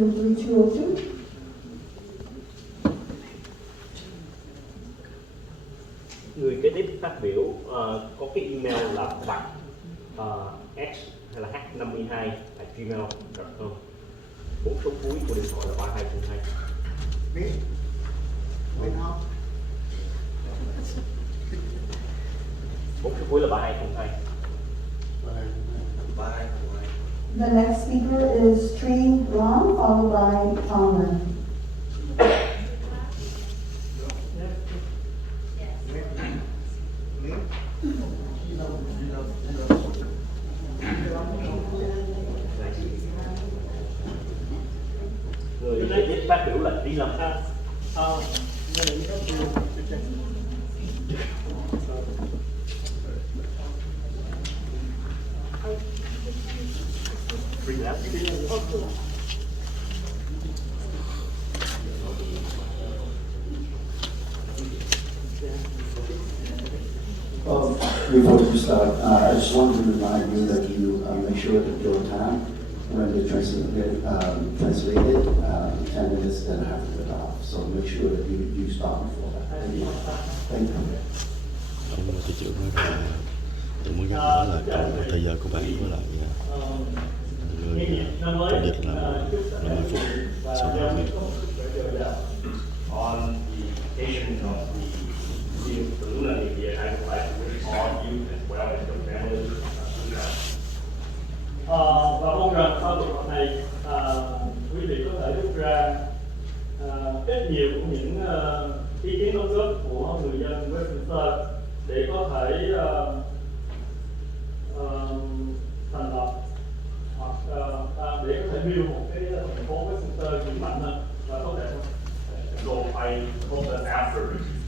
202. Người kế tiếp phát biểu có cái email là bạch x hay là h52@gmail.com. 4 số cuối của điện thoại là 3202. Biết không? 4 số cuối là 3202. The next speaker is Tree Long, followed by Palmer. Người kế tiếp phát biểu là Trí Lâm. Before you start, I just wanted to remind you that you make sure that your time when they translated 10 minutes then have to get off. So make sure that you stop before that. Thank you. Ông thị trưởng nói rằng tôi muốn nhắc nhở là cộng thời giờ của bạn với lại người công dịch là 50 phút sau đó việc. On the occasion of the meeting for Lâ y Bolsa, I would like to wish all of you as well as your families và mong rằng sau cuộc họp này quý vị có thể rút ra ít nhiều của những ý kiến đóng góp của người dân Westminster để có thể thành lập hoặc để có thể build một cái thành phố Westminster vững mạnh hơn và tốt đẹp hơn. So I hope that after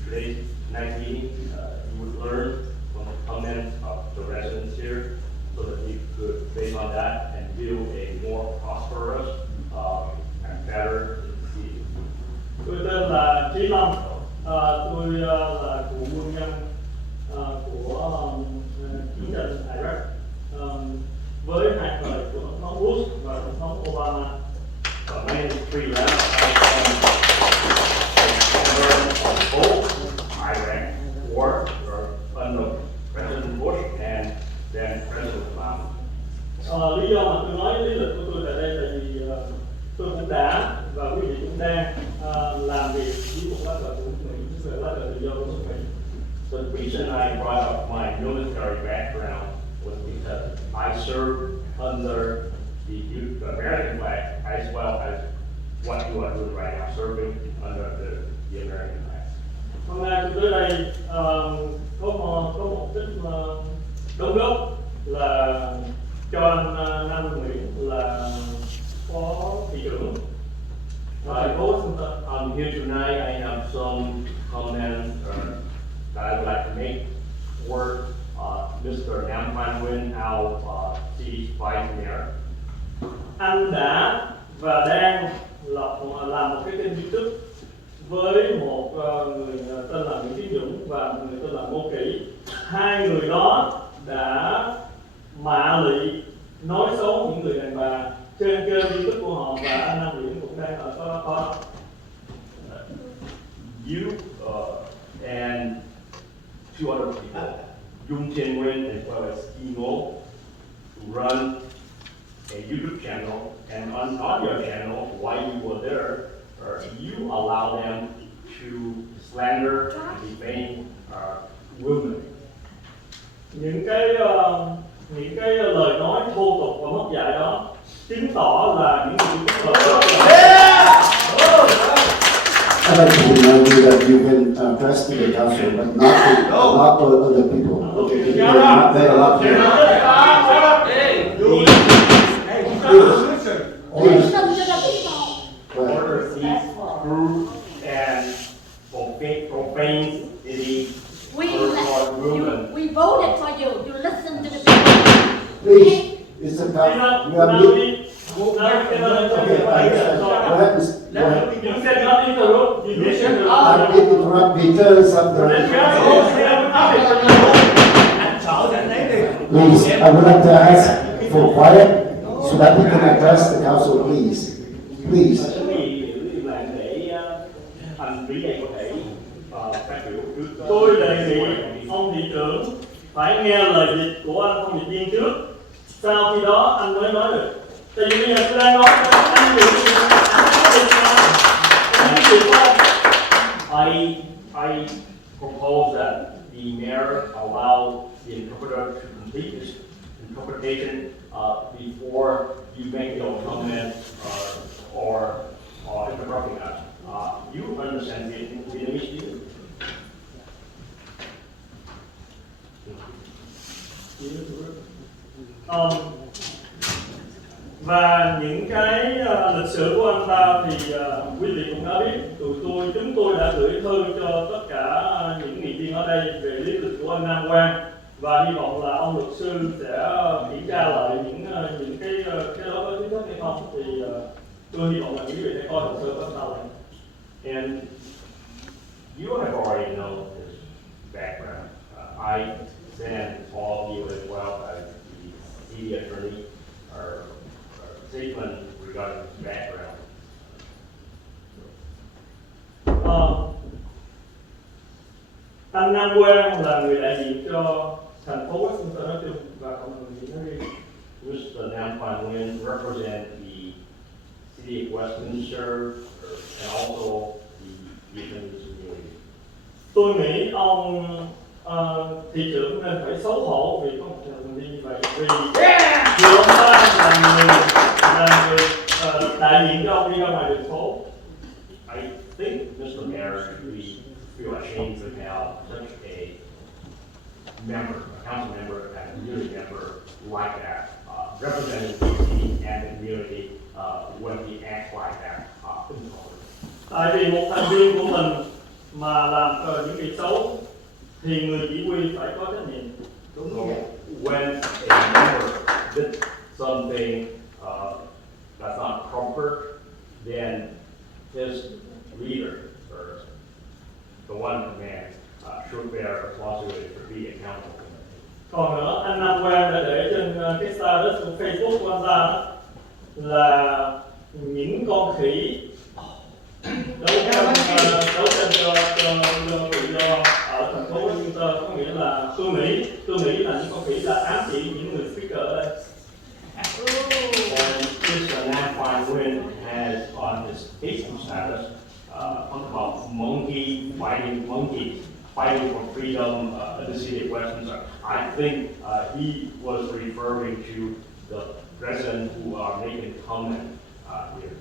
today's night meeting, you would learn from the comments of the residents here, so that you could, based on that, and build a more prosperous and better city. Tôi tên là Trí Long, tôi là cựu quân nhân của chiến tranh Iraq với hai thời của tổng thống Bush và tổng thống Obama. My name is Tree Long. Both Iraq war under President Bush and then President Obama. Lý do mà tôi nói lý lịch của tôi tại đây là vì tôi cũng đã và quý vị cũng đang làm việc với một lá cờ của Mỹ, về lá cờ tự do của nước Mỹ. So the reason I brought up my military background was because I served under the American flag as well as what you are doing right now, serving under the American flag. Hôm nay tôi tới đây có một ít đóng góp là cho anh Nam Nguyễn là phó thị trưởng thành phố Washington. Here tonight I have some comments that I would like to make toward Mr. Nam Phan Nguyen, our city's vice mayor. Anh đã và đang làm một cái kênh YouTube với một người tên là Nguyễn Tiến Dũng và một người tên là Ngô Kỷ. Hai người đó đã mạ lị nói xấu những người đàn bà trên kênh YouTube của họ và anh Nam Nguyễn cũng đang ở đó. You and two other people, Dung Thiên Nguyen as well as Emo, run a YouTube channel, and on your channel, while you were there, you allow them to slander and defame women. Những cái lời nói thô tục và mất dạy đó chứng tỏ là những người I'd like to remind you that you can address to the council, but not to other people. They are not allowed to. Order these crude and profane city women. We voted for you. You listen to the people. Please, it's a council. You are meeting. Okay, I understand. Go ahead. You said not interrupt. You said I did interrupt because of the. Please, I would like to ask for quiet so that we can address the council, please. Please. Quý vị giữ im lặng để anh Trí đây có thể phát biểu trước. Tôi đề nghị ông thị trưởng phải nghe lời dịch của anh thông dịch viên trước. Sau khi đó anh mới nói được. Tại vì bây giờ tôi đang nói anh thị trưởng I propose that the mayor allow the interpreter to complete his interpretation before you make your comment or interrupting us. You understand Vietnamese, do you? Và những cái lịch sử của anh ta thì quý vị cũng đã biết, chúng tôi đã gửi thư cho tất cả những nghị viên ở đây về lý lịch của anh Nam Quang, và hy vọng là ông luật sư sẽ kiểm tra lại những cái đó có chính thức hay không, thì tôi hy vọng là quý vị sẽ coi hồ sơ của anh ta lại. And you have already know his background. I sent all of you as well as the city attorney or statement regarding his background. Anh Nam Quang là người đại diện cho thành phố Westminster nói chung và cộng đồng Việt nói riêng. Mr. Nam Quan Nguyen represent the city of Westminster and also the Vietnamese community. Tôi nghĩ ông thị trưởng nên phải xấu hổ vì có một thành viên như vậy, vì ông ta là người đại diện cho ông đi ra ngoài đường phố. I think Mr. Mayor should feel ashamed to have such a member, a council member, and a community member like that, representing the city and the community when he acts like that in public. Tại vì một thành viên của mình mà làm những việc xấu thì người chỉ huy phải có trách nhiệm. So when a member did something that's not proper, then his leader or the one in command should bear responsibility for being accountable. Còn nữa, anh Nam Quang đã để trên cái status của Facebook của anh ta đó, là những con khỉ đấu tranh cho tự do ở thành phố Westminster, có nghĩa là tôi nghĩ là những con khỉ là ám chỉ những người speaker ở đây. And Mr. Nam Quan Nguyen has on his Facebook status talked about monkeys fighting for freedom in the city of Westminster. I think he was referring to the residents who are making comment here.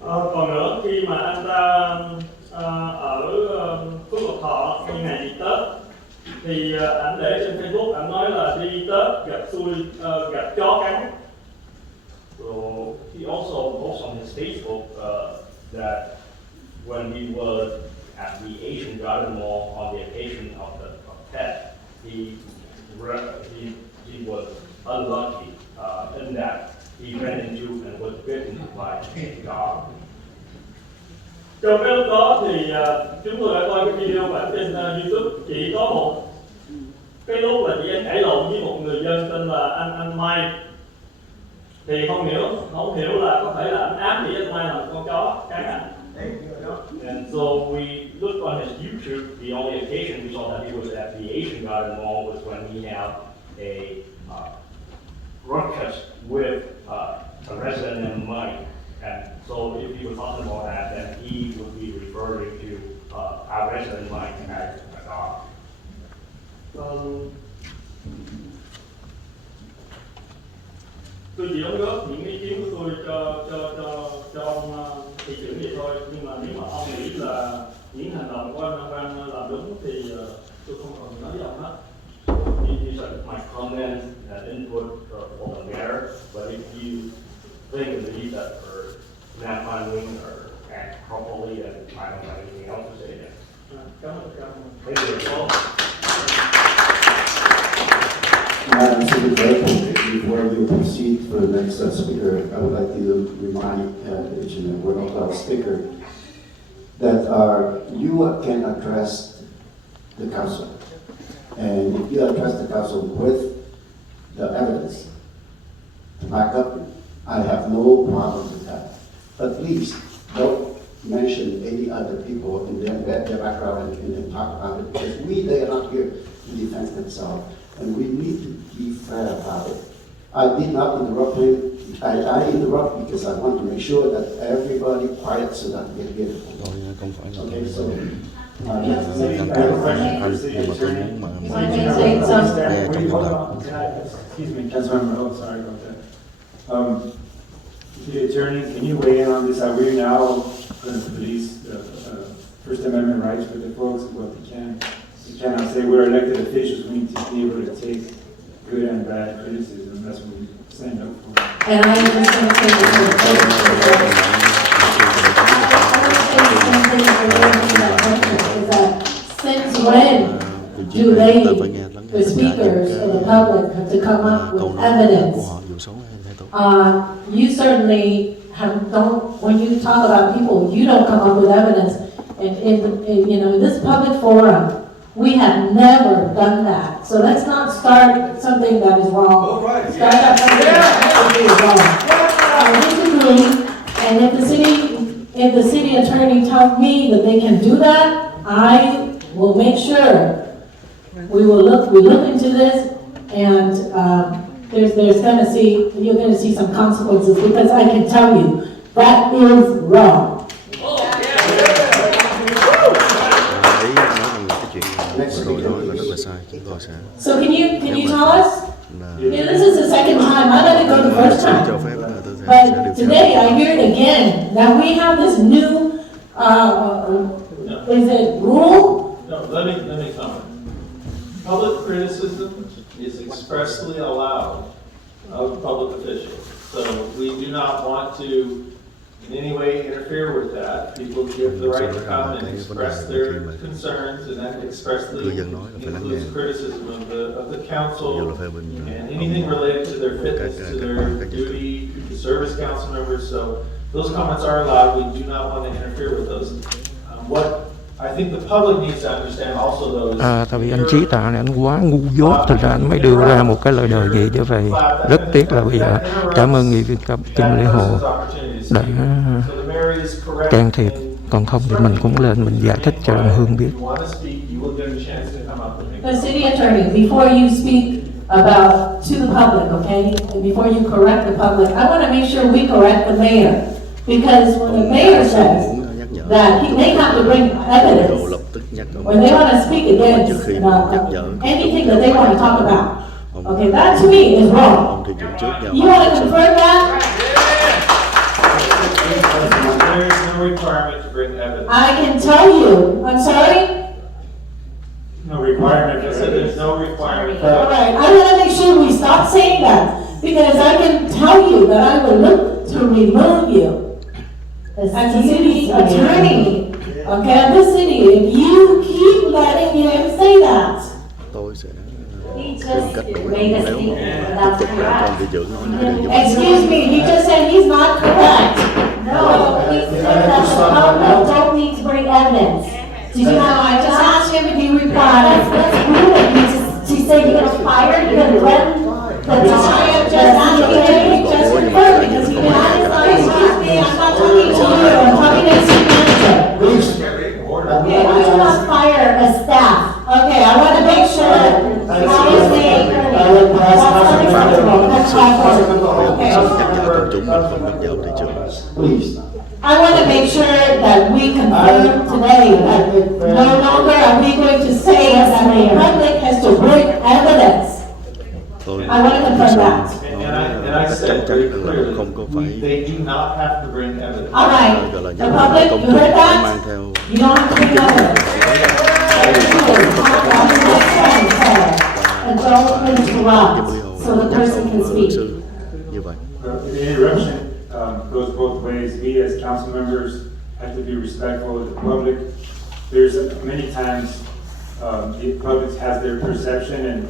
Còn nữa, khi mà anh ta ở Phước Lộc Thọ như ngày đi Tết thì ảnh để trên Facebook, ảnh nói là đi Tết gặp chó cắn. So he also posts on his Facebook that when he was at the Asian Garden Mall on the occasion of Tet, he was unlucky in that he ran into and was bitten by a dog. Trong cái lúc đó thì chúng tôi đã coi cái video của ảnh trên YouTube, chỉ có một cái lúc là chị ấy cãi lộn với một người dân tên là anh Mai, thì không hiểu là có thể là ảnh ám chỉ anh Mai là một con chó cắn ảnh. And so we looked on his YouTube. The only occasion we saw that he was at the Asian Garden Mall was when he had a ruckus with a resident named Mike. And so if he was talking about that, then he would be referring to our resident Mike as a dog. Tôi chỉ đóng góp những ý kiến của tôi cho ông thị trưởng vậy thôi, nhưng mà nếu mà ông nghĩ là những hành động của anh Nam Quang làm đúng thì tôi không còn nói với ông hết. These are my comments and input for the mayor, but if you think and believe that for Nam Quan Nguyen or act properly, then I don't have anything else to say then. Cảm ơn. Thank you. Madam Secretary, before you proceed for the next speaker, I would like to remind each and every one of our speakers that you can address the council. And if you address the council with the evidence to back up, I have no problem with that. please don't mention any other people and their background and talk about it, because they are not here to defend themselves, and we need to be fair about it. I did not interrupt him. I interrupt because I want to make sure that everybody quiet so that we get it. Tôi không phải là Okay, so. anh, nhưng mà tôi muốn mà If I may say something. nghe trong Hold hợp on, can I, excuse me, Councilmember, oh, sorry about that. The attorney, can you weigh in on this? Are we now going to police the First Amendment rights for the folks? Well, we can. We cannot say we're elected officials. We need to be able to take good and bad criticism. That's what we stand up for. And I was just going to say the same thing. Since when do they, the speakers or the public, have to come up with của evidence? họ dù xấu hay thay tốt. You certainly don't, when you talk about people, you don't come up with evidence. And in this public forum, we have never done that. So let's not start something that is wrong. Start up something that is wrong. I disagree, and if the city attorney tells me that they can do that, I will make sure we look into this, and you're gonna see some consequences, because I can tell you that is wrong. Ý nói rằng là cái chuyện vừa rồi là rất là sai, chúng tôi sẽ So can you tell us? là This is the second time. I let it go the first sẽ cho time. phép là tôi sẽ điều But tra. today I hear it again. Now we have this new, is it rule? No, let me comment. Public criticism is expressly allowed of public officials. So we do not want to in any way interfere with that. People give the right to come and express their concerns, and that expressly includes criticism of the council and anything related to their fitness, to their duty to serve as council members. So those comments are allowed. We do not want to interfere with those. What I think the public needs to understand also though is tại vì anh Trí Tạ này anh quá ngu dốt, thành ra anh mới đưa ra một cái lời đề nghị như vậy. Rất tiếc là bây giờ cảm ơn nghị viên Kim Lê Hồ đã can thiệp, còn không thì mình cũng lên mình giải thích cho đồng hương biết. The city attorney, before you speak about to the public, okay, and before you correct the public, I want to make sure we correct the mayor, because when the mayor says that they have to bring evidence when they want to speak against anything that they want to talk about. Okay, that to me is wrong. You want to confirm that? there is no requirement to bring evidence. I can tell you. I'm sorry? No requirement. I said there's no requirement. All right, I want to make sure we stop saying that, because I can tell you that I will look to remove you as a city attorney, okay, of the city, if you keep letting him say that. Tôi sẽ tìm cách đủ nếu tiếp tục làm con thị trưởng nói những điều như vậy. Excuse me, he just said he's not correct. No, he said that the public don't need to bring evidence. Did you know, I just asked him if he replied. That's rude. She said you're gonna fire, you're gonna threaten the I am just asking him, just confirm, because he did not, excuse me, I'm not talking to you, I'm talking to the city manager. Okay, I will not fire a staff. okay, I want to make sure, obviously, that's unacceptable, that's my fault. Bây giờ Okay. mình nhắc nhở công chúng mình không nhắc nhở thị trưởng. Please. I want to make sure that we confirm today that no longer are we going to say that the public has to bring evidence. Tôi I want to confirm that. And I chắc said chắn very rằng là clearly, không có phải they do not have to bring evidence. All right, gọi là the những public, công you chúng heard phải that? mang theo You don't have to bring evidence. And don't interrupt, so the person can speak. như vậy. The interruption goes both ways. We as council members have to be respectful of the public. There's many times the public has their perception, and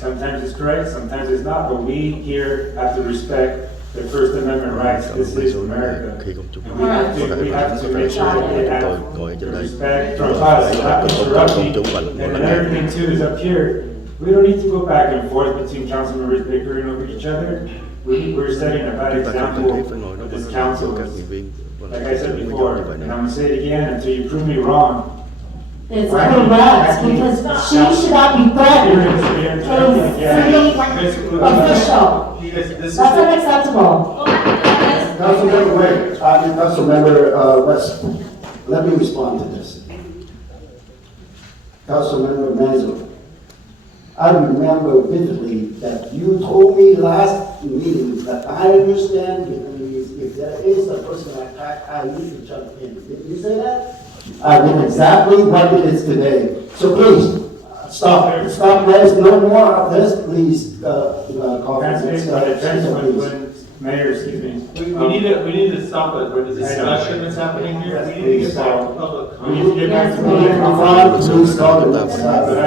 sometimes it's correct, sometimes it's not, but we here have to respect the First Amendment rights. This is America. Khi công chúng And we have to make sure that they have tôi ngồi trên đây respect from us, not interrupting. And another thing too is up here, we don't need to go back and forth between council members bickering over each other. We're setting a bad chúng ta không cần thiết example phải ngồi nói but this council các is, nghị viên like I said như before, vậy and này. I'm gonna say it again until you prove me wrong. It's Right. correct, because she should not be threatened. A city official. That's unacceptable. Councilmember, wait, Councilmember West, let me respond to this. Councilmember Mazel, I remember vividly that you told me last meeting that I understand if there is a personal attack, I need to jump in. Did you say that? I did exactly what it is today. So please, stop, there's no more of this, please, Translate, when Mayor, excuse me. We need to stop it, where the discussion that's happening here, we need to get back to public We need comment. to get back to the Please call the next but I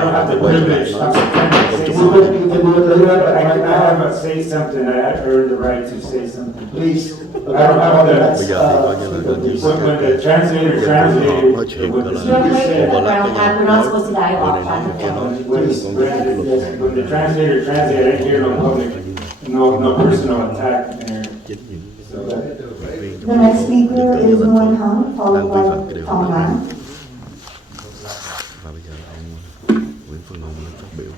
don't have the privilege. I'm trying to say You something. can do it later, but I right can now, have a say something, I earned the right to say something. please. I don't have the, Bây giờ thì coi như là gần như when the translator nói translated chuyện what gọi the là You're speaker said. breaking the ground and we're not supposed to người dialogue. này nói người kia nói When the translator translated, I didn't hear no public, no personal attack there. chính những So, nghị viên The next speaker is Nguyen Hung, đang followed vi phạm by cái điều Tom luật Lan. này. Và bây giờ ông Nguyễn Phương Hùng lên phát biểu.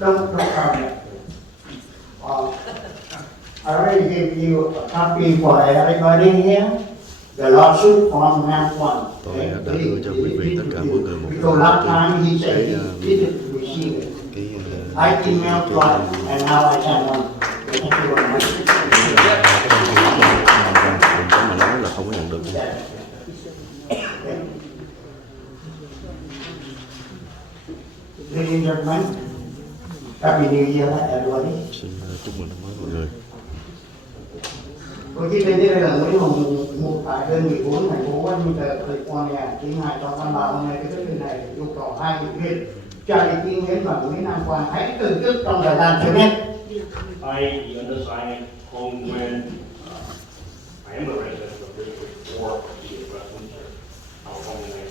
Don't comment. I already gave you a copy for everybody here. The lawsuit from Nam One. Tôi đã đưa cho quý vị tất cả mọi người một So last time he cái said he didn't receive it. cái I emailed twice and now I sent one. Thank you very much. đừng có mà nói là không có nhận được. Ladies and gentlemen, Happy New Year everybody. Xin chúc mừng năm mới mọi người. Tôi chỉ tên đây là Nguyễn Hùng, một tại đơn vị 4 thành phố Westminster, California, ký hai trong văn bản hôm nay cái thư này yêu cầu hai nghị viên cho ý kiến hiến và Nguyễn Nam Quang hãy từ chức trong thời gian sớm nhất. I, the undersigned, Hong Nguyen, I am a resident of District 4 of TP Westminster, California,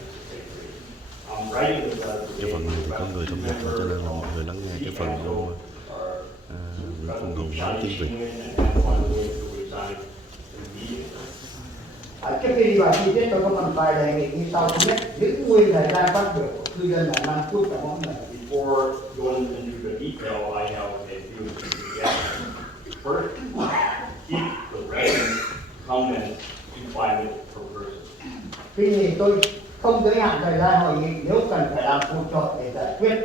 1963. I'm writing this letter Cái phần này thì có người thông dịch cho nên là mọi người lắng nghe cái phần của Nguyễn Phương Hùng nói tiếng Việt. Trước khi đi vào chi tiết tôi có một vài đề nghị như sau. Thứ nhất, giữ nguyên thời gian phát biểu của cư dân là 5 phút và mỗi người. Before going into the detail, I have a few suggestions. First, keep the resident comment to 5 minutes per person. Tuy nhiên tôi không giới hạn thời gian hội nghị nếu cần phải làm phụ trợ để giải quyết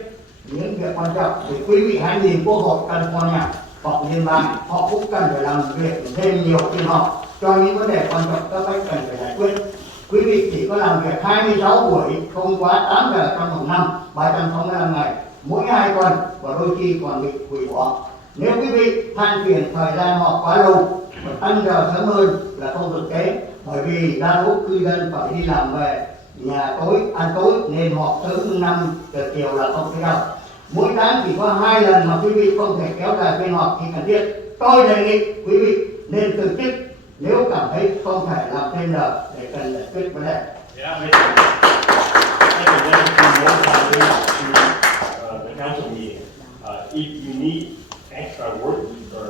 những việc quan trọng thì quý vị hãy nhìn Quốc hội California hoặc liên bang, họ cũng cần phải làm việc thêm nhiều phiên họp cho những vấn đề quan trọng các bách cần phải giải quyết. Quý vị chỉ có làm việc 26 buổi, không quá 8 giờ trong một năm, 365 ngày, mỗi 2 tuần và đôi khi còn bị hủy bỏ. Nếu quý vị than phiền thời gian họp quá lâu, và tăng giờ sớm hơn là không thực tế, bởi vì đa số cư dân phải đi làm về nhà tối, ăn tối nên họp sớm hơn 5 giờ chiều là không thể đâu. Mỗi tháng chỉ có 2 lần mà quý vị không thể kéo dài phiên họp khi cần thiết. Tôi đề nghị quý vị nên từ chức nếu cảm thấy không thể làm thêm giờ để cần giải quyết vấn đề. Yeah, maybe. I can dedicate more time to the council meeting. If you need extra work or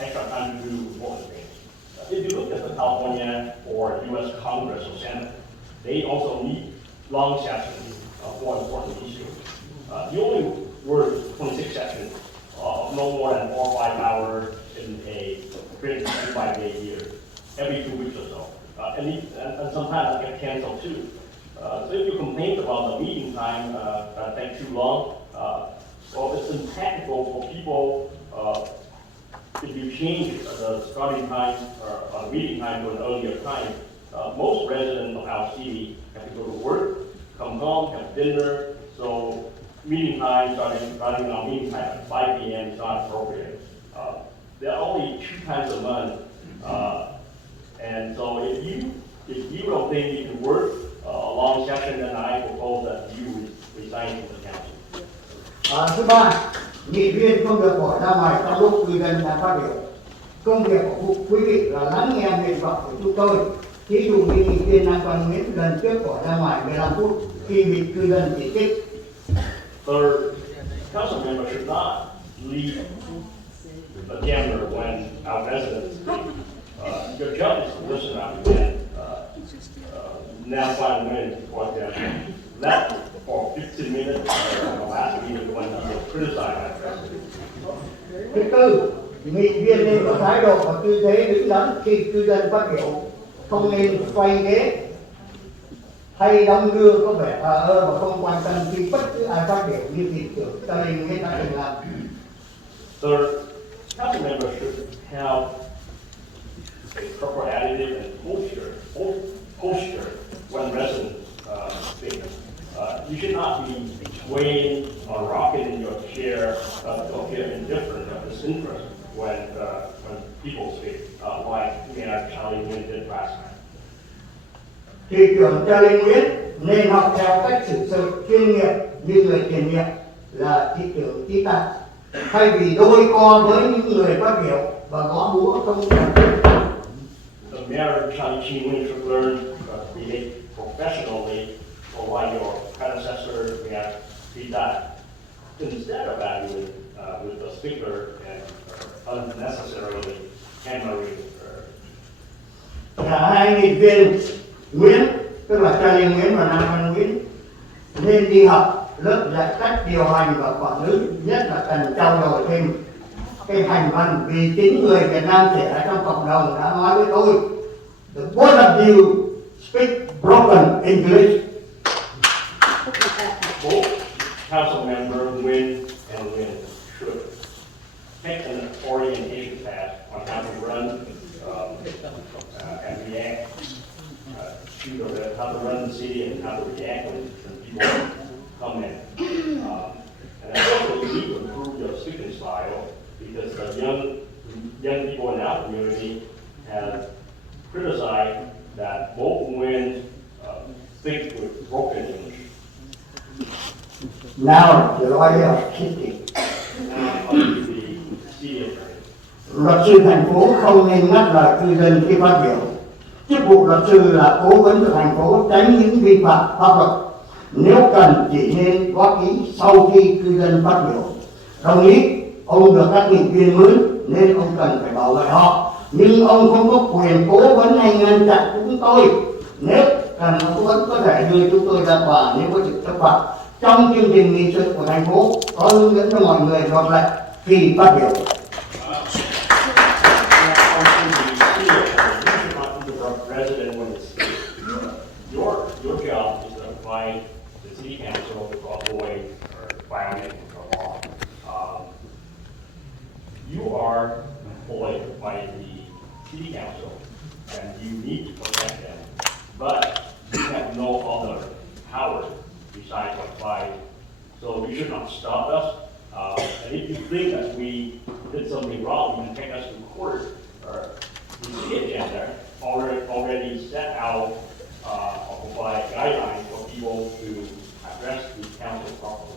extra time to do more things. If you look at the California or U.S. Congress or Senate, they also need long sessions for important issues. You only work 26 sessions, no more than 4 or 5 hours in a 365-day year, every 2 weeks or so. And sometimes I get canceled too. So if you complain about the meeting time that takes too long, well, it's impractical for people if you change the starting time or the meeting time to an earlier time. Most residents of our city have to go to work, come home, have dinner, so meeting time starting our meeting time at 5 p.m. is not appropriate. There are only 2 times a month, and so if you don't think you can work a long session, then I propose that you resign from the council. Thứ ba, nghị viên không được bỏ ra ngoài trong lúc cư dân đang phát biểu. Công việc của quý vị là lắng nghe nguyện vọng của chúng tôi Thí dụ như nghị viên Nam Quang Nguyễn lần trước bỏ ra ngoài 15 phút khi bị cư dân chỉ trích. Third, council members should not leave the chamber when our residents speak. Your job is to listen up and now find when, for example, left for 15 minutes in the last meeting when he criticized our president. Thứ tư, nghị viên nên có thái độ và tư thế đứng đắn khi cư dân phát biểu, không nên xoay ghế hay đong đưa có vẻ thờ ơ và không quan tâm khi bất cứ ai phát biểu như thị trưởng Stalin hay đã từng làm. Third, council members should have a proper attitude and posture when residents speak. You should not be swaying or rocking in your chair to appear indifferent or disinterested when people speak, like Mayor Charlie Nguyen did last night. Thị trưởng Charlie Nguyễn nên học theo cách xử sự chuyên nghiệp như người tiền nhiệm là thị trưởng Chi Tạc, thay vì đôi co với những người phát biểu và gõ búa không cần thiết. The Mayor Charlie Nguyen should learn to behave professionally, or like your predecessor, Mayor Chi Tạc, instead of arguing with the speaker and unnecessarily hammering her. Cả hai nghị viên Nguyễn, tức là Charlie Nguyễn và Nam Văn Nguyễn, nên đi học lớp dạy cách điều hành và quản lý, nhất là cần trau dồi thêm cái hành văn, vì chính người Việt Nam trẻ ở trong cộng đồng đã nói với tôi, the both of you speak broken English. Both council member Nguyen and Nguyen should take an orientation class on how to run and react to how to run the city and how to react when people come in. And also you need to improve your speaking style because the young people in our community have criticized that both Nguyen speak with broken English. Now the lawyer of city. Now, the city attorney. Luật sư thành phố không nên ngắt lời cư dân khi phát biểu. Chức vụ luật sư là cố vấn của thành phố tránh những vi phạm pháp luật. Nếu cần chỉ nên góp ý sau khi cư dân phát biểu. Đồng ý, ông được các nghị viên mướn nên ông cần phải bảo vệ họ. Nhưng ông không có quyền cố vấn hay ngăn chặn chúng tôi. Nếu cần cố vấn có thể đưa chúng tôi ra tòa nếu có sự chấp phạm. Trong chương trình nghị sự của thành phố có hướng dẫn cho mọi người luật lệ khi phát biểu. Your job is to advise the city council to avoid or violate the law. You are employed by the city council and you need to protect them, but you have no other power besides advice. So you should not stop us. And if you think that we did something wrong, you can take us to court or the city agenda already set out or provide guidelines for people to address the council properly.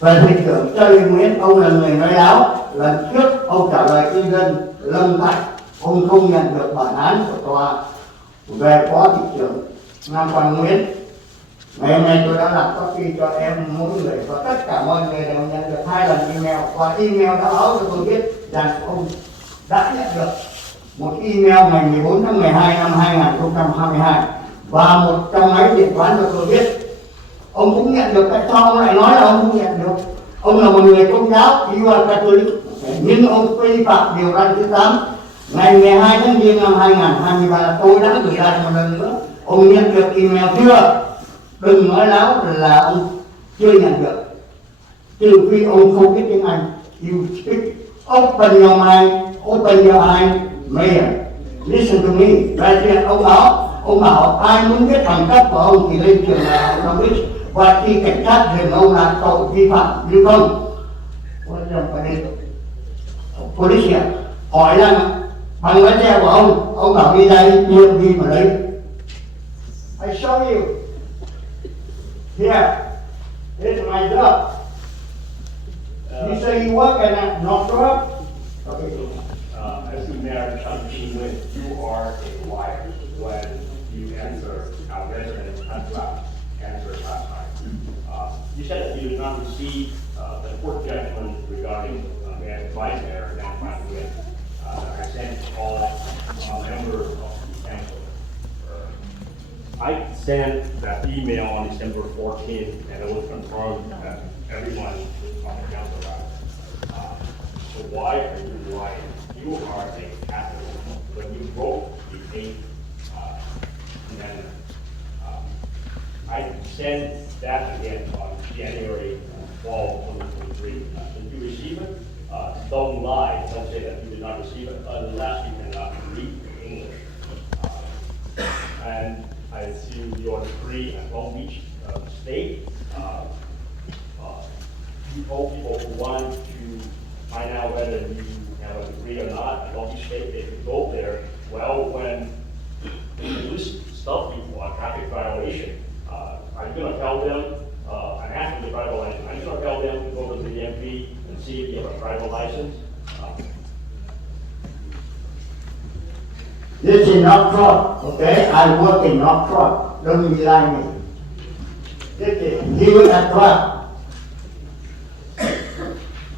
Về thị trưởng Charlie Nguyễn, ông là người nói láo. Lần trước ông trả lời cư dân Lâm Thạch, ông không nhận được bản án của tòa về phó thị trưởng Nam Quang Nguyễn. Ngày hôm nay tôi đã làm copy cho em mỗi người và tất cả mọi người đều nhận được 2 lần email, và email đã báo cho tôi biết rằng ông đã nhận được một email ngày 14 tháng 12 năm 2022 và một trong máy điện toán cho tôi biết. Ông cũng nhận được, tại sao ông lại nói là ông không nhận được? Ông là một người công giáo, you are Catholic, nhưng ông vi phạm điều răn thứ 8 ngày 12 tháng Giêng năm 2023. Tôi đã gửi lại một lần nữa. Ông nhận được email chưa? Đừng nói láo là ông chưa nhận được, trừ khi ông không biết tiếng Anh. You speak, open your mind, open your eyes, Mayor. Listen to me. Đại diện ông bảo ai muốn biết bằng cấp của ông thì lên trường đại học Cambridge, và khi cảnh sát dừng ông là tội vi phạm như không. Police hỏi rằng bằng lái xe của ông bảo đi đây đưa đi mà lấy. I show you. Here, here's my job. You say you work and not show up? Okay. As the mayor, Nguyen, you are a liar when you answer our resident answer last time. You said that you did not receive the court judgment regarding the vice mayor and Mai Vu. I sent all members of the council. I sent that email on December 14th, and it was confirmed that everyone on the council got it. So why are you lying? You are a Catholic. When you wrote the 8th amendment, I sent that again on January 12, 2023. Did you receive it? Don't lie. Don't say that you did not receive it unless you cannot read English. And I assume your degree at Long Beach State. You told people who want to find out whether you have a degree or not at Long Beach State, they could go there. Well, when police stop you for a traffic violation, are you going to tell them, and after the driver license, are you going to tell them to go to the DMV and see if you have a driver license? This is not truck, okay? I work in not truck. Don't rely me. This is given a truck.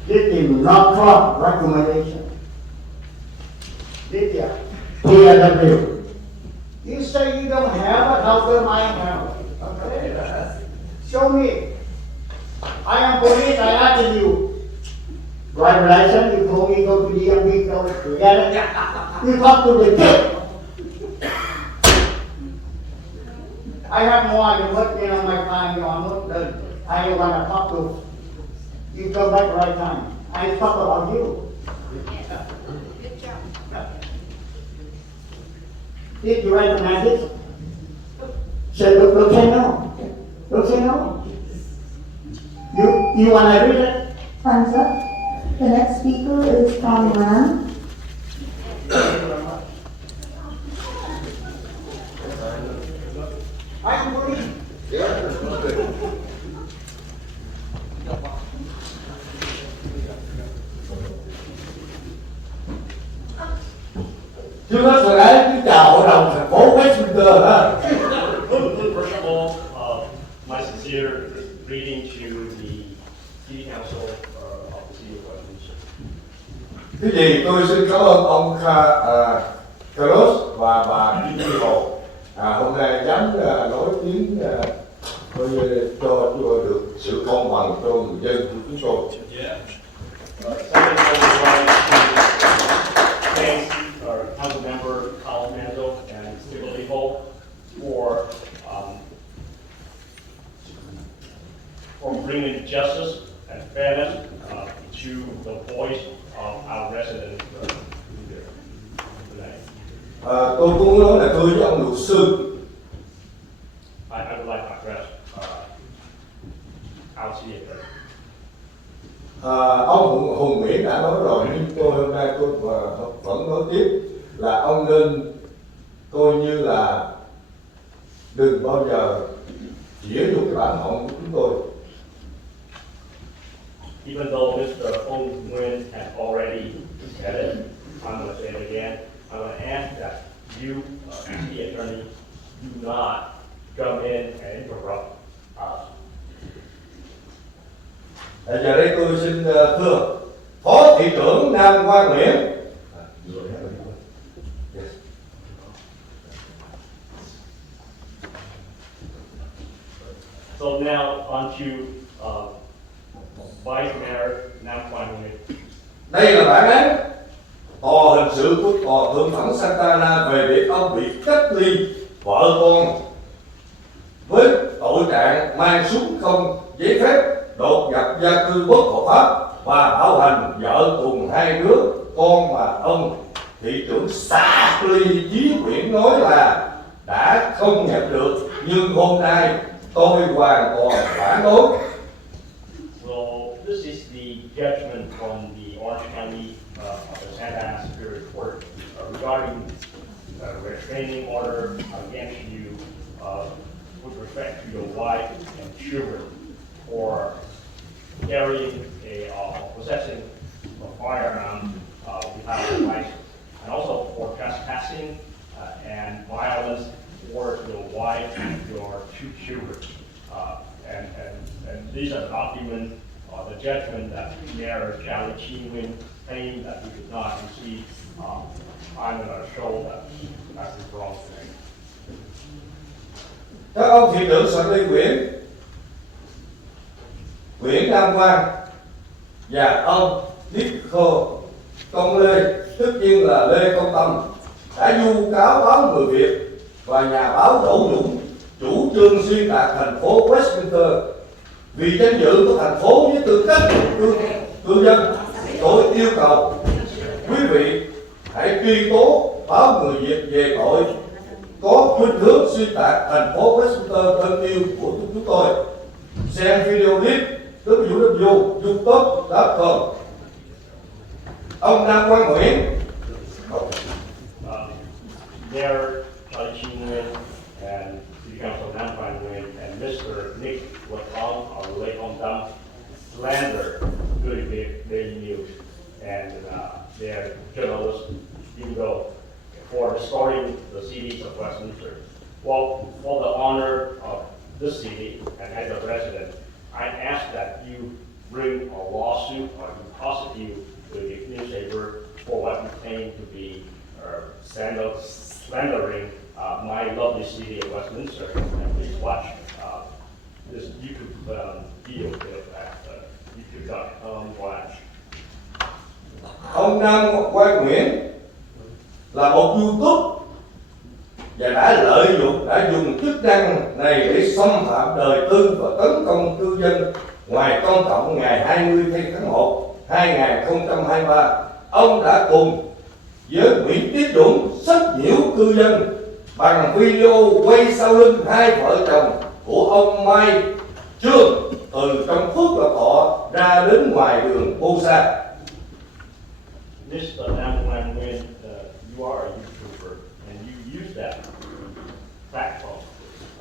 This is not truck recommendation. This is TW. You say you don't have it, how come I have it? Okay? Show me. I am police, I ask you. Driver license, you told me go to DMV, go to get it. You talk to the kid. I have more than what you know my time you are not done. I want to talk to you come back right time. I talk about you. Good job. Did you recognize it? Say look say no. Look say no. You want to read it? Time's up. The next speaker is Tom Lam. I'm police. Trước hết rồi đấy, kính chào hội đồng thành phố Westminster ha. First of all, my sincere greeting to the City Council of the City of Westminster. Thứ gì tôi xin cảm ơn ông Carlos và bà Kim Chi Hồ hôm nay dám nói tiếng cho được sự công bằng cho người dân của chúng tôi. Second, I would like to thank our council member Colin Manzo and Steve Leopold for bringing justice and fairness to the voice of our residents today. Tôi cũng muốn nói là tôi với ông luật sư. I would like to address our city attorney. Ông Hùng Nguyễn đã nói rồi, nhưng tôi hôm nay tôi vẫn nói tiếp là ông nên coi như là đừng bao giờ chĩa vô cái bản họng của chúng tôi. Even though Mr. Ong Nguyen has already said it, I'm going to say it again. I'm going to ask that you, as the attorney, do not come in and interrupt us. Giờ đây tôi xin thưa Phó Thị trưởng Nam Quang Nguyễn. So now on to Vice Mayor Nam Quang Nguyen. Đây là bản án tòa hình sự của tòa thượng thẩm Santa Ana về việc ông bị cách ly vợ con với tội trạng mang súng không giấy phép, đột nhập gia cư bất hợp pháp và bạo hành vợ cùng hai đứa con mà ông thị trưởng xã Ly Chí Nguyễn nói là đã không nhận được, nhưng hôm nay tôi hoàn toàn phản đối. So this is the judgment from the Orange County of the Santa Ana Superior Court regarding restraining order against you with respect to your wife and children for carrying possessing a firearm without a license, and also for trespassing harassing and violence toward your wife and your 2 children. And these are documents or the judgment that Mayor Charlie Chi Nguyen claimed that he did not receive. I'm going to show that is wrong thing. Các ông thị trưởng Sở Lý Nguyễn Đăng Quang và ông Nico Công Lê, tất nhiên là Lê Công Tâm, đã vu cáo báo Người Việt và nhà báo Đỗ Dũng chủ trương xuyên tạc thành phố Westminster vì danh dự của thành phố với tư cách cư dân. Tôi yêu cầu quý vị hãy truy tố báo Người Việt về tội có khuynh hướng xuyên tạc thành phố Westminster thân yêu của chúng tôi. Xem video clip www.youtube.com. Ông Nam Quang Nguyễn. Mayor Charlie Chi Nguyen and City Council Nam Quang Nguyen and Mr. Nick Watong or Lê Công Tâm slander Người Việt Daily News and their journalists, even though for restoring the cities of Westminster. Well, for the honor of this city and as a resident, I ask that you bring a lawsuit or you prosecute the newspaper for what you claim to be slandering my lovely city of Westminster. And please watch this YouTube video at youtube.com/. Ông Nam Quang Nguyễn là một YouTube và đã dùng chức năng này để xâm phạm đời tư và tấn công cư dân ngoài công cộng ngày 20 tháng 1 2023. Ông đã cùng với Nguyễn Tiến Dũng sách nhiễu cư dân bằng video quay sau lưng hai vợ chồng của ông Mai Vu từ trong Phước Lộc Thọ ra đến ngoài đường Bolsa. Mr. Nam Quang Nguyen, you are a YouTuber and you use that platform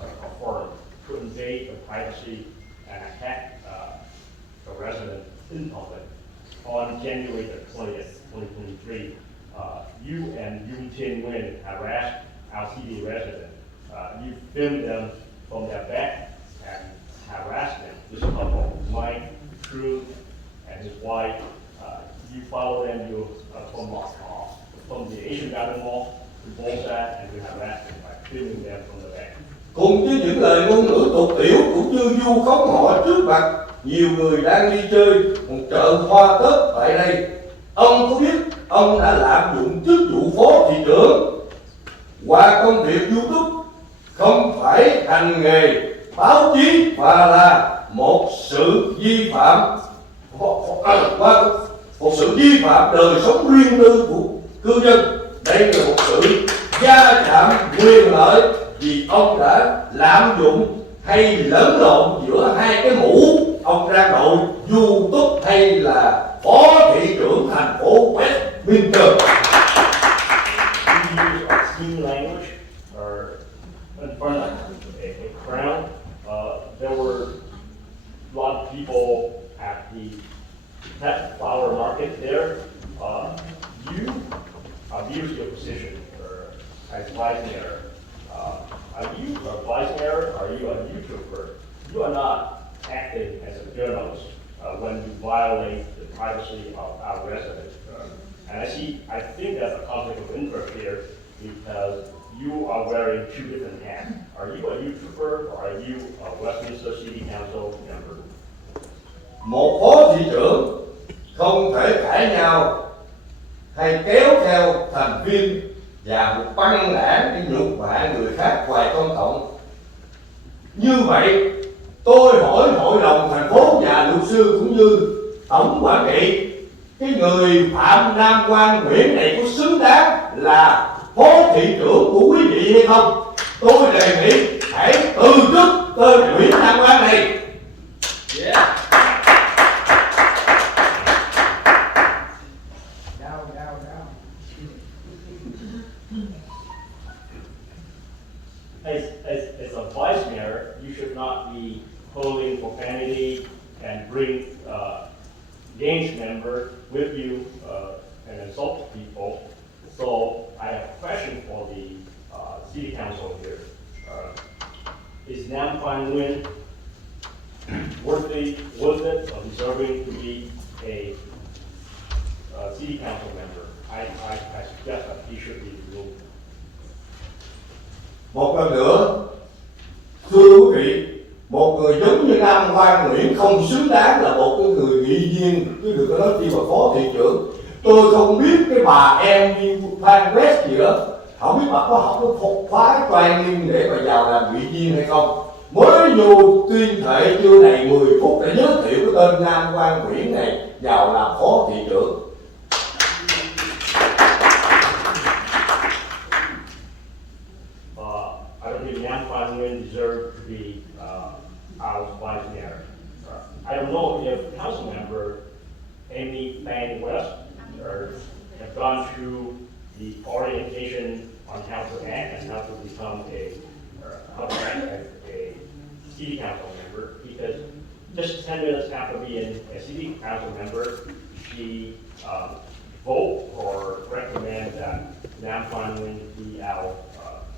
or forum to invade the privacy and attack the resident in public. On January the 20th, 2023, you and Yoon Tin Nguyen harassed our city residents. You filmed them from their back and harassed them. This couple, Mai Vu and his wife, you follow them from the Asian Garden Mall to Bolsa and you harass them by filming them from the back. Cùng với những lời ngôn ngữ tục tiểu cũng như vu khống họ trước mặt nhiều người đang đi chơi một chợ hoa Tết tại đây. Ông có biết ông đã lạm dụng chức vụ phó thị trưởng qua công việc YouTube không phải hành nghề báo chí và là một sự vi phạm đời sống riêng tư của cư dân. Đây là một sự va chạm quyền lợi vì ông đã lạm dụng hay lẫn lộn giữa hai cái mũ ông đang đội YouTube hay là phó thị trưởng thành phố Westminster. You use obscene language or in front of a crowd. There were a lot of people at the pet flower market there. You abuse your position as vice mayor. Are you a vice mayor or are you a YouTuber? You are not acting as a journalist when you violate the privacy of our residents. And I think there's a conflict of interest here because you are wearing 2 different hats. Are you a YouTuber or are you a Westminster City Council member? Một phó thị trưởng không thể cãi nhau hay kéo theo thành viên và một băng đảng để nhục mạ người khác ngoài công cộng. Như vậy, tôi hỏi hội đồng thành phố và luật sư cũng như tổng quản trị, cái người Phạm Nam Quang Nguyễn này có xứng đáng là phó thị trưởng của quý vị hay không? Tôi đề nghị hãy từ chức tên Nguyễn Nam Quang này. Yeah. As a vice mayor, you should not be holding profanity and bring games member with you and insult people. So I have a question for the city council here. Is Nam Quang Nguyen worth it or deserving to be a city council member? I suggest that he should be removed. Một lần nữa, thưa quý vị, một người giống như Nam Quang Nguyễn không xứng đáng là một cái người nghị viên, chứ đừng có nói chi mà phó thị trưởng. Tôi không biết cái bà em Phan West gì đó, không biết bà có học cái phục phái toàn niên để mà vào làm nghị viên hay không. Mới vô tuyên thệ chưa đầy 10 phút để giới thiệu cái tên Nam Quang Nguyễn này vào làm phó thị trưởng. I don't think Nam Quang Nguyen deserves to be our vice mayor. I don't know if council member Amy Mai Vu have gone through the orientation on how to act and how to become how to act as a city council member, because just 10 minutes after being a city council member, she vote or recommend that Nam Quang Nguyen be our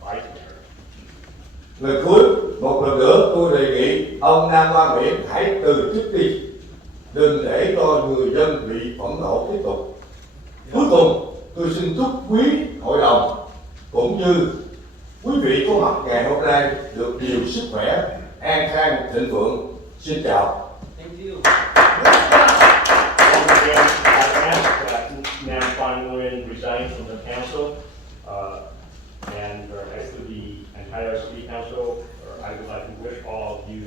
vice mayor. Lời cuối, một lần nữa tôi đề nghị ông Nam Quang Nguyễn hãy từ chức đi, đừng để cho người dân bị phẫn nộ tiếp tục. Cuối cùng, tôi xin chúc quý hội đồng cũng như quý vị có mặt ngày hôm nay được nhiều sức khỏe, an khang, thịnh vượng. Xin chào. Once again, I ask that Nam Quang Nguyen resign from the council, and as to the entire city council, I would like to wish all of you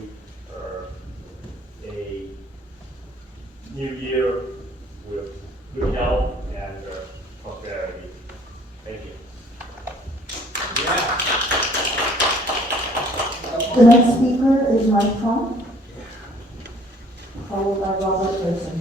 a new year with good health and prosperity. Thank you. The next speaker is Mai Vu, followed by Robert Wilson.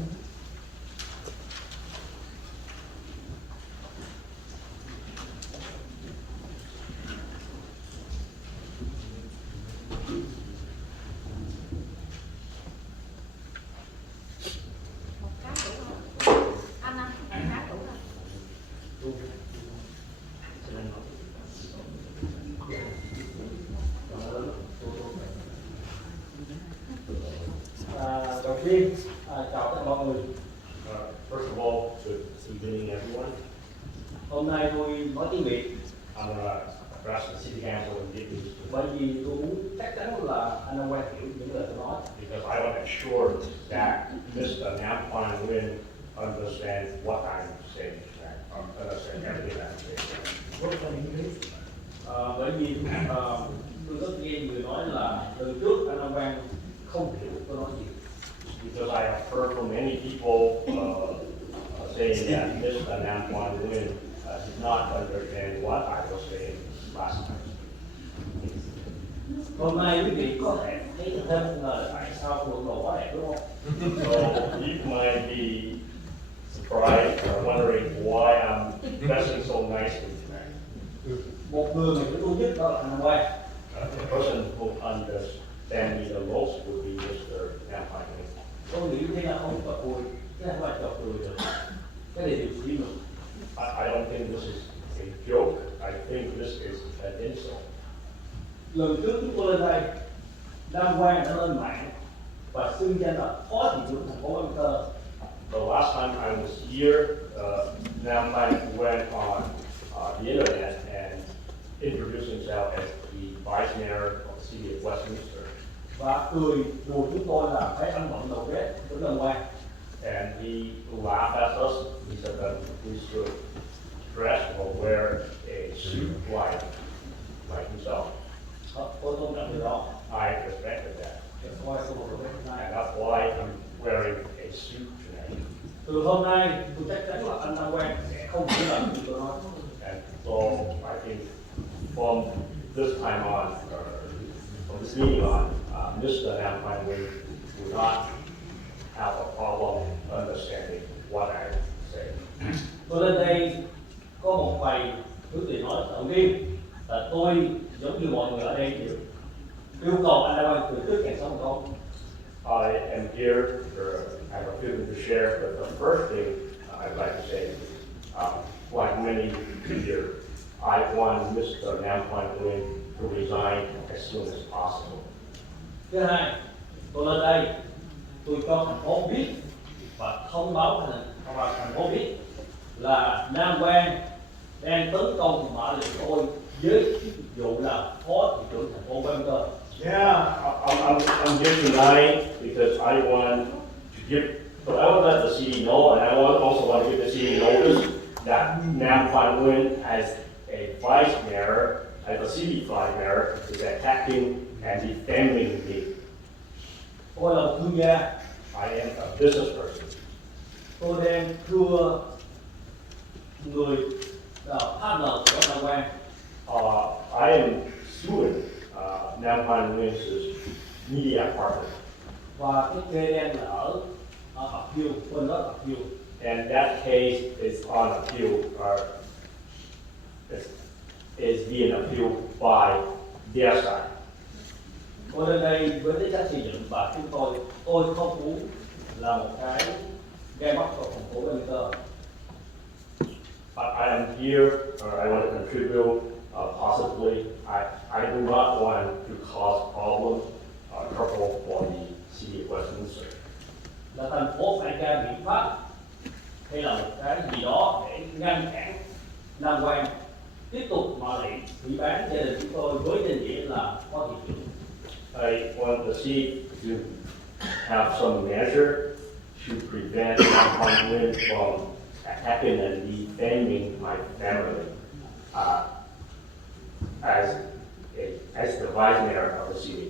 Đầu tiên chào tất cả mọi người. First of all, good evening, everyone. Hôm nay tôi nói tiếng Việt I'm going to address the city council in Vietnamese bởi vì tôi muốn chắc chắn là anh Nam Quang hiểu những lời tôi nói. because I want to ensure that Mr. Nam Quang Nguyen understands what I'm saying, understand everything I'm saying. Bởi vì tôi rất nghe người nói là từ trước anh Nam Quang không hiểu tôi nói gì. Because I have heard from many people saying that Mr. Nam Quang Nguyen did not understand what I was saying last time. Hôm nay quý vị có thể thấy thêm là tại sao tôi đồ quá đẹp đúng không? So you might be surprised or wondering why I'm dressing so nicely tonight. Một người mà tôi nhất đó là anh Nam Quang. The person who understands me the most would be Mr. Nam Quang Nguyen. Tôi nghĩ thế là không có vui, thế không phải chọc cười được. Cái này điều gì nữa? I don't think this is a joke. I think this is an insult. Lần trước chúng tôi lên đây, Nam Quang đã lên mạng và xưng danh là phó thị trưởng thành phố Westminster. The last time I was here, Nam Quang went on the internet and introduced himself as the vice mayor of the city of Westminster. Và cười đùa chúng tôi là phải ăn bận đầu vét với Nam Quang. And he laughed at us. He said that we should dress or wear a suit like himself. Tôi tôn trọng điều đó. I respected that. That's why tôiบอกtonight. And that's why I'm wearing a suit tonight. Từ hôm nay, tôi chắc chắn là anh Nam Quang sẽ không chỉ làm như tôi nói. And so I think from this time on, or from this meeting on, Mr. Nam Quang Nguyen will not have a problem understanding what I say. Tôi lên đây có một vài thứ để nói. Đầu tiên là tôi giống như mọi người ở đây đều yêu cầu anh Nam Quang từ trước càng sớm không. I am here, I have a few things to share, but the first thing I'd like to say, like many here, I want Mr. Nam Quang Nguyen to resign as soon as possible. Thứ hai, tôi lên đây, tôi cho thành phố biết và thông báo thành phố biết là Nam Quang đang tấn công mã lệnh tôi với chức vụ là phó thị trưởng thành phố Westminster. Yeah. I'm here tonight because I want to give, but I want to let the city know, and I also want to give the city notice that Nam Quang Nguyen as a vice mayor, as a city vice mayor, is attacking and defaming me. Tôi là một thương gia, I am a business person. tôi đang thưa người partner của Nam Quang. I am suing Nam Quang Nguyen's media partner. Và cái kê đang là ở appeal, bên đó appeal. And that case is on appeal, or is being appealed by their side. Tôi lên đây với tính chất xây dựng và tôi không muốn là một cái gai mắt của thành phố Westminster. But I am here, or I want to contribute, possibly. I do not want to cause problem, trouble for the city of Westminster. Là thành phố phải ra biện pháp hay là một cái gì đó để ngăn cản Nam Quang tiếp tục mà lại hủy bán gia đình chúng tôi với danh nghĩa là phó thị trưởng. I want the city to have some measure to prevent Nam Quang Nguyen from attacking and defaming my family as the vice mayor of the city.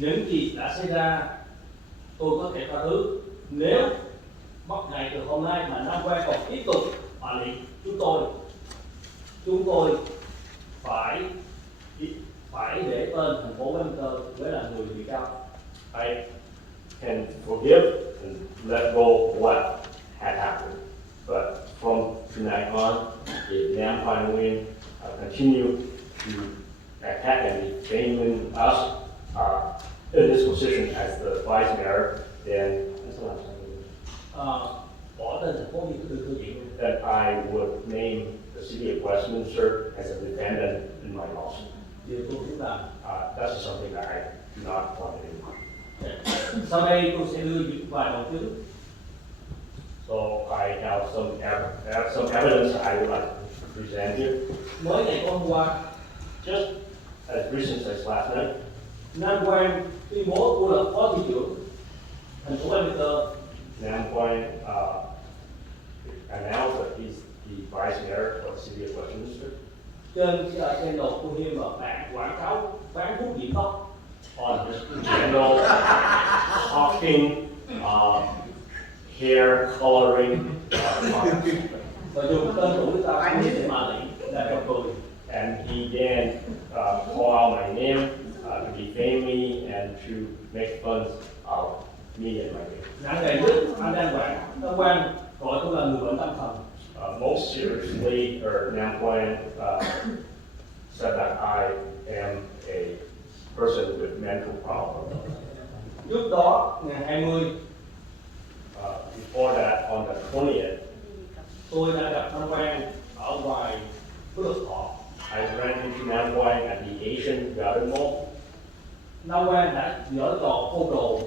Những gì đã xảy ra tôi có thể tha thứ nếu bắt ngày từ hôm nay mà Nam Quang còn tiếp tục mà liệt chúng tôi phải để tên thành phố Westminster với là người bị cáo. I can forgive and let go what had happened, but from tonight on, if Nam Quang Nguyen continue to attack and defame us in this position as the vice mayor, then Bỏ tên thành phố như thư viện. then I would name the city of Westminster as a defendant in my lawsuit. Điều tôi muốn làm. That's something that I do not want to do. Sau đây tôi sẽ đưa những vài bằng chứng. So I have some evidence I would like to present here. Mới ngày hôm qua, Just as recent as last night, Nam Quang tuyên bố tôi là phó thị trưởng thành phố Westminster. Nam Quang announced that he's the vice mayor of the city of Westminster. Trên cái channel của him mà bạn quảng cáo bán thuốc diệt tóc. On his channel, talking, hair coloring, Và dùng tên của người ta để mà lại trò cười. and he then call out my name to defame me and to make fun of me and my name. Nặng nề nhất, anh Nam Quang gọi tôi là người bệnh tâm thần. Most seriously, Nam Quang said that I am a person with mental problems. Trước đó, ngày 20, Before that, on the 20th, tôi đã gặp Nam Quang ở ngoài Phước Lộc Thọ. I ran into Nam Quang at the Asian Garden Mall. Nam Quang đã dở trò côn đồ.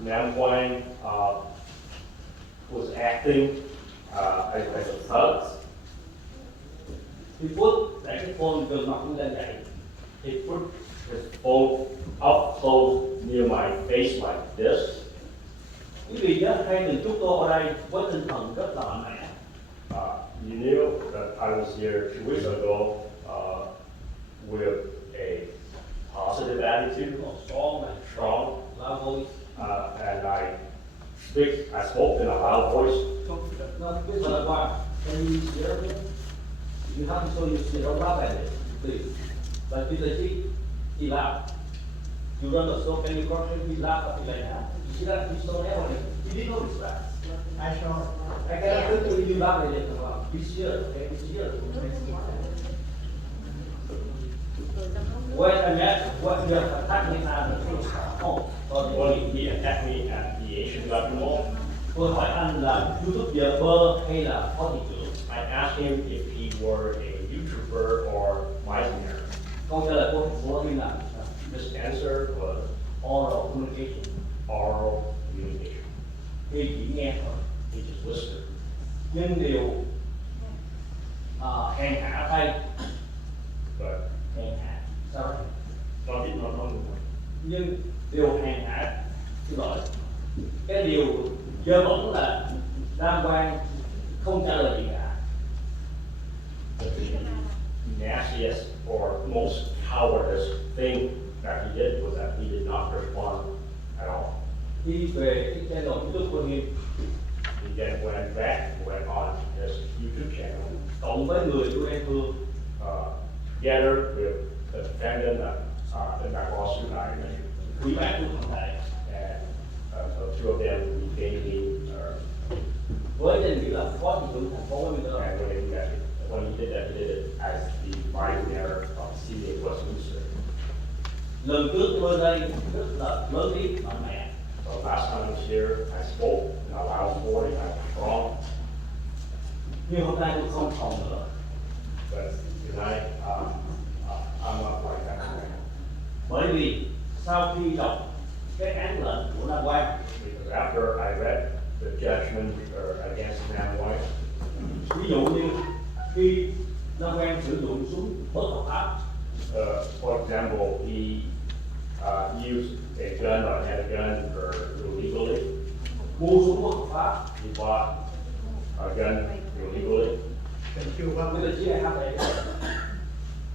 Nam Quang was acting as a thug. He put để cái phone gần mặt tôi lên vậy. He put his phone up close near my face like this. Quý vị nhớ hay từng chúc tôi ở đây với tinh thần rất là mạnh mẽ. You knew that I was here 2 weeks ago with a positive attitude, Strong and strong, loud voice. and I spoke in a loud voice. Nó biết là qua. Can you share with me? You have to show you share don't laugh at it, please. But please, he laughed. You run the show, can you correct me? He laughed at me like that. You see that? He's so happy. He didn't notice that. I saw. I cannot tell you laugh at it. Be sure, okay? Be sure. Wait a minute. What you have attacked me at When he attacked me at the Asian Garden Mall, Tôi hỏi anh là YouTuber hay là phó thị trưởng? I asked him if he were a YouTuber or Meisner. Câu trả lời của thành phố Vinh là His answer was oral communication. oral communication. Khi chỉ nghe thôi. He just whispered. Nhưng điều hèn hạ thay. But Hèn hạ. Sao đó? not Nhưng điều hèn hạ, xin lỗi, cái điều dơ bẩn là Nam Quang không trả lời gì cả. the nastiest or most cowardice thing that he did was that he did not respond at all. Đi về cái channel YouTube của Hiệp He then went back and went on his YouTube channel, cộng với người của em Phương gathered with the defendant in that lawsuit I mentioned. ủy ban của thằng Đại And so two of them became với danh nghĩa là phó thị trưởng thành phố Westminster. and when he did that, he did it as the vice mayor of TP Westminster. Lần trước tôi đây rất là lớn tiếng mạnh mẽ. So last time I was here, I spoke in a loud voice, I was strong, Nhưng hôm nay tôi không phòng nữa. but tonight I'm not like that. Bởi vì sau khi đọc cái án lệnh của Nam Quang, Because after I read the judgment against Nam White, ví dụ như khi Nam Quang sử dụng súng bất hợp pháp, for example, he used a gun or had a gun illegally. mua súng bất hợp pháp, He bought a gun illegally. người ta chỉ hay để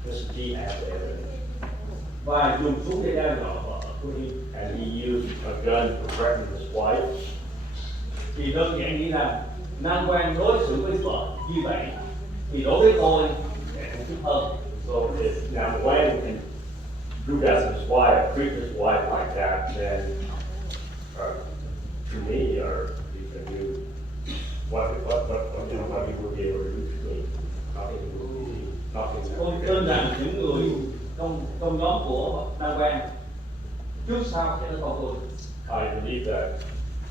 Mr. G had the evidence. và dùng súng để đe dọa vợ của Hiệp. And he used a gun to threaten his wife. Thì đơn giản nghĩ rằng Nam Quang đối xử với vợ như vậy thì đối với tôi sẽ khủng khiếp hơn. So if Nam Wang can do that to his wife, treat his wife like that, then to me, or he can do what he would be able to do to me. Nothing. Tôi tin rằng những người trong nhóm của Nam Quang trước sau sẽ có tôi. I believe that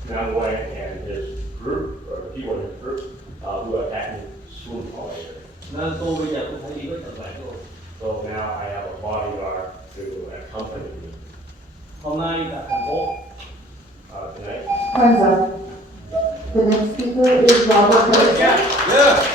Nam Wang and his group, or the people in his group, who attacked me soon followed. Nên tôi bây giờ cũng phải đi với trận bạn tôi. So now I have a bodyguard to accompany me Hôm nay tại thành phố tonight. Time's up. The next speaker is Robert. Yeah.